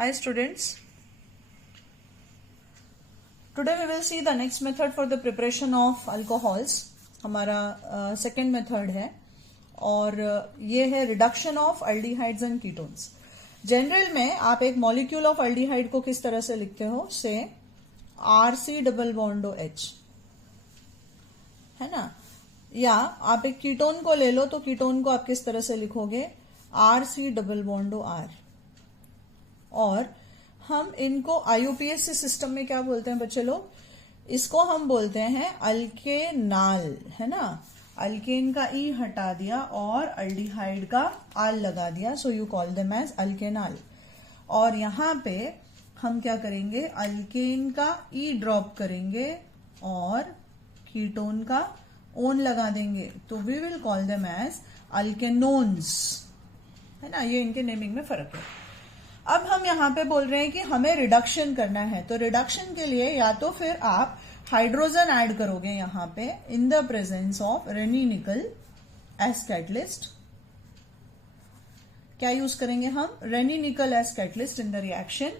Hi students, today we will see the next method for the preparation of alcohols. हमारा second method है और ये है reduction of aldehydes and ketones. General में आप एक मॉलिक्यूल ऑफ अल्डिहाइड को किस तरह से लिखते हो, से RC डबल बॉन्डो H, है ना. या आप एक कीटोन को ले लो तो कीटोन को आप किस तरह से लिखोगे, RC डबल बॉन्डो R. और हम इनको IUPAC सिस्टम में क्या बोलते हैं बच्चे लोग, इसको हम बोलते हैं अल्केनाल, है ना. अल्केन का ई हटा दिया और अल्डिहाइड का आल लगा दिया, so you call them as alkanol. और यहां पे हम क्या करेंगे, अल्केन का ई ड्रॉप करेंगे और कीटोन का ओन लगा देंगे, तो we will call them as alkanones, है ना. ये इनके नेमिंग में फर्क है. अब हम यहां पे बोल रहे हैं कि हमें रिडक्शन करना है, तो रिडक्शन के लिए या तो फिर आप हाइड्रोजन ऐड करोगे यहां पे in the presence of Raney nickel as catalyst. क्या यूज करेंगे हम, Raney nickel as catalyst in the reaction.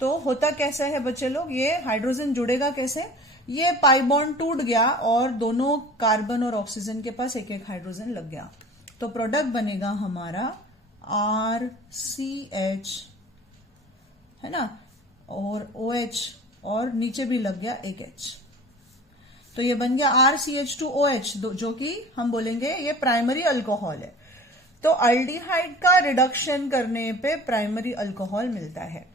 तो होता कैसा है बच्चे लोग, ये हाइड्रोजन जुड़ेगा कैसे, ये पाई बॉन्ड टूट गया और दोनों कार्बन और ऑक्सीजन के पास एक एक हाइड्रोजन लग गया, तो प्रोडक्ट बनेगा हमारा RCH, है ना, और OH और नीचे भी लग गया एक H, तो ये बन गया RCH2OH, जो कि हम बोलेंगे ये प्राइमरी अल्कोहल है. तो अल्डिहाइड का रिडक्शन करने पे प्राइमरी अल्कोहल मिलता है.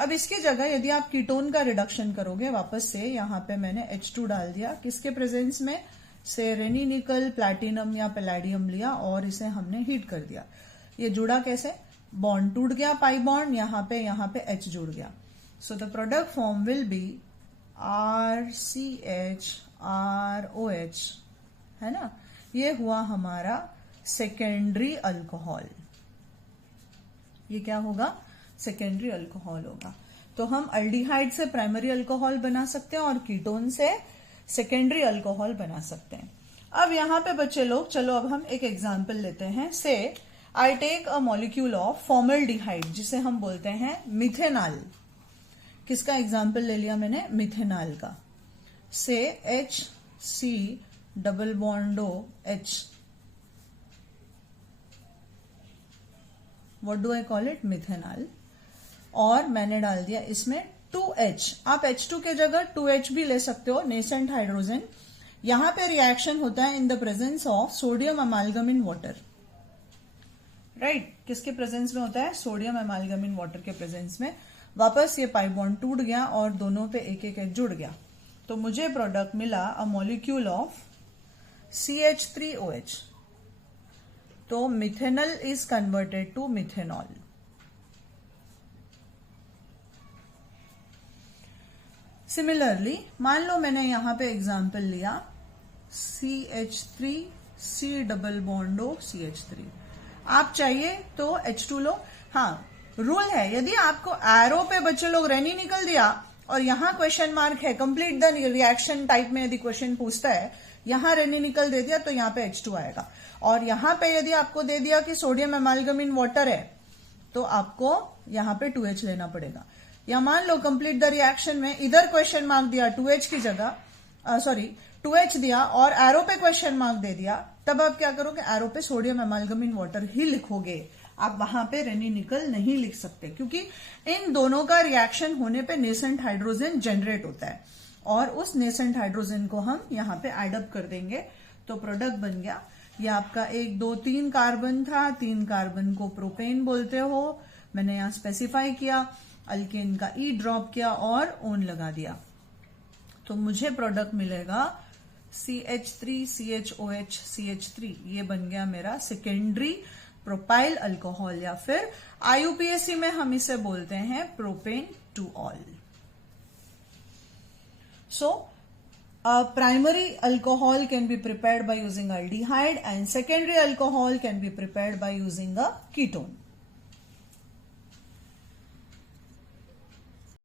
अब इसकी जगह यदि आप कीटोन का रिडक्शन करोगे, वापस से यहां पे मैंने H2 डाल दिया, किसके प्रेजेंस में, से रेनी निकल प्लैटिनम या पैलेडियम लिया और इसे हमने हीट कर दिया. ये जुड़ा कैसे, बॉन्ड टूट गया, पाई बॉन्ड, यहां पे H जुड़ गया. So the product form will be RCHROH, है ना. ये हुआ हमारा सेकेंडरी अल्कोहल. ये क्या होगा, सेकेंडरी अल्कोहल होगा. तो हम अल्डिहाइड से प्राइमरी अल्कोहल बना सकते हैं और कीटोन से सेकेंडरी अल्कोहल बना सकते हैं. अब यहां पे बच्चे लोग, चलो अब हम एक एग्जांपल लेते हैं. Say I take a molecule of formaldehyde, जिसे हम बोलते हैं मिथेनॉल. किसका एग्जांपल ले लिया मैंने, मिथेनॉल का. से HC double बॉन्डो H, what do I call it, methanol. और मैंने डाल दिया इसमें 2H. आप H2 के जगह 2H भी ले सकते हो, नेसेंट हाइड्रोजन. यहां पे रिएक्शन होता है इन the presence of sodium अमालगम in water, right. किसके प्रेजेंस में होता है, सोडियम अमालगम इन वाटर के प्रेजेंस में. वापस ये पाई बॉन्ड टूट गया और दोनों पे एक एक जुड़ गया, तो मुझे प्रोडक्ट मिला अ मॉलिक्यूल ऑफ CH3OH. तो methanol is converted to methanol. Similarly मान लो मैंने यहां पे एग्जांपल लिया CH3C डबल बॉन्डो CH3. आप चाहिए तो H2 लो. हाँ, रूल है, यदि आपको एरो पे बच्चे लोग रेनी निकल दिया और यहां क्वेश्चन मार्क है, कंप्लीट द रिएक्शन टाइप में यदि क्वेश्चन पूछता है, यहां रेनी निकल दे दिया तो यहां पे H2 आएगा. और यहां पे यदि आपको दे दिया कि सोडियम एमालगम इन वाटर है, तो आपको यहां पे 2H लेना पड़ेगा. या मान लो कंप्लीट द रिएक्शन में इधर क्वेश्चन मार्क दिया 2H की जगह, 2H दिया और एरो पे क्वेश्चन मार्क दे दिया, तब आप क्या करोगे, एरो पे सोडियम एमालगम इन वाटर ही लिखोगे. आप वहां पे रेनी निकल नहीं लिख सकते, क्योंकि इन दोनों का रिएक्शन होने पे नेसेंट हाइड्रोजन जनरेट होता है और उस नेसेंट हाइड्रोजन को हम यहां पे एड अप कर देंगे, तो प्रोडक्ट बन गया. ये आपका 1 2 3 कार्बन था, 3 कार्बन को प्रोपेन बोलते हो. मैंने यहां स्पेसिफाई किया, अल्केन का ई ड्रॉप किया और ओन लगा दिया, तो मुझे प्रोडक्ट मिलेगा CH3CHOH CH3. ये बन गया मेरा सेकेंडरी प्रोपाइल अल्कोहल, या फिर IUPAC में हम इसे बोलते हैं propane two all. So primary alcohol can be prepared by using aldehyde and secondary alcohol can be prepared by using a ketone.